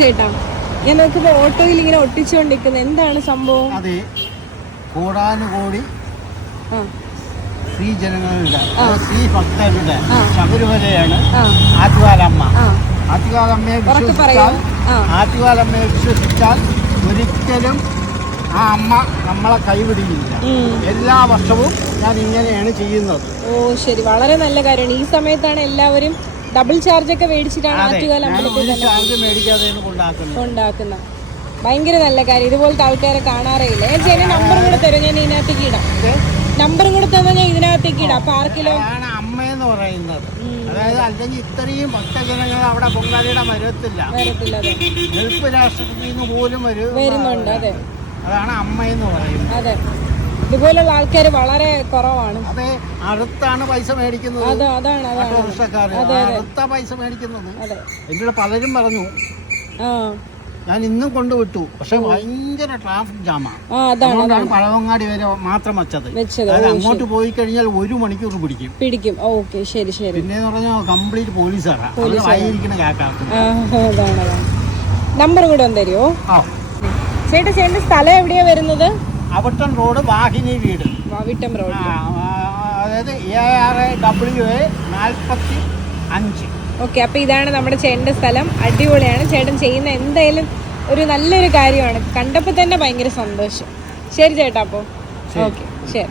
ചേട്ടാ, ഞാൻ നോക്കുമ്പോ ഓട്ടോയിൽ ഇങ്ങനെ ഒട്ടിച്ചുകൊണ്ടിരിക്കുന്നത് എന്താണ് സംഭവം? അതെ, കോടാനുകോടി സ്ത്രീ ജനങ്ങളുടെ സ്ത്രീ ഭക്തരുടെ ശബരിമലയാണ് ആറ്റുകാലമ്മ. ആറ്റുകാലമ്മയെ വിശ്വസിച്ചാൽ ഒരിക്കലും ആ അമ്മ നമ്മളെ കൈവിടുകയില്ല. എല്ലാ വർഷവും ഞാൻ ഇങ്ങനെയാണ് ചെയ്യുന്നത്. ഓ ശരി, വളരെ നല്ല കാര്യമാണ്. ഈ സമയത്താണ് എല്ലാവരും ഡബിൾ ചാർജ് ഒക്കെ മേടിച്ചിട്ടാണ് ആറ്റുകാൽ അമ്പലത്തിൽ കൊണ്ടാക്കുന്നത്. ഭയങ്കര നല്ല കാര്യം. ഇതുപോലത്തെ ആൾക്കാരെ കാണാറേയില്ല. ഞാൻ ചേട്ടൻ നമ്പറും കൂടെ തരും, ഞാൻ ഇതിനകത്തേക്ക് ഇടാം. നമ്പറും കൂടെ തന്നാൽ ഞാൻ ഇതിനകത്തേക്ക് ഇടാം. അപ്പൊ ആർക്കിലോ അമ്മയെന്ന് പറയുന്നത്, അതായത് അല്ലെങ്കിൽ ഇത്രയും ഭക്തജനങ്ങൾ അവിടെ പൊങ്കാലയുടെ വരത്തില്ല. ഗൾഫ് രാഷ്ട്രത്തിൽ നിന്ന് പോലും വരുന്നുണ്ട്. അതെ, അതാണ് അമ്മയെന്ന് പറയുന്നത്. അതെ, ഇതുപോലുള്ള ആൾക്കാർ വളരെ കുറവാണ്. അതെ, അടുത്താണ് പൈസ മേടിക്കുന്നത്. അതാണ് അടുത്ത പൈസ മേടിക്കുന്നത്. എന്നോട് പലരും പറഞ്ഞു, ഞാൻ ഇന്നും കൊണ്ടുവിട്ടു, പക്ഷെ ഭയങ്കര ട്രാഫിക് ജാമാണ്. അതുകൊണ്ടാണ് പഴവങ്ങാടി വരെ മാത്രം വെച്ചത്. അങ്ങോട്ട് പോയി കഴിഞ്ഞാൽ 1 മണിക്കൂർ പിടിക്കും. ഓക്കെ, ശരി ശരി. പിന്നെന്ന് പറഞ്ഞാൽ കംപ്ലീറ്റ് പോലീസാണ് കാക്കാർക്ക്. നമ്പർ കൂടെ ഒന്ന് തരുമോ? ചേട്ടന്റെ സ്ഥലം എവിടെയാ വരുന്നത്? അവിട്ടം റോഡ്, വാഹിനി വീട്. അവിട്ടം റോഡ്, അതായത് ARW45. ഓക്കെ, അപ്പൊ ഇതാണ് നമ്മുടെ ചേട്ടന്റെ സ്ഥലം. അടിപൊളിയാണ്. ചേട്ടൻ ചെയ്യുന്ന എന്തായാലും ഒരു നല്ലൊരു കാര്യമാണ്. കണ്ടപ്പോൾ തന്നെ ഭയങ്കര സന്തോഷം. ശരി ചേട്ടാ, അപ്പോൾ ഓക്കെ, ശരി.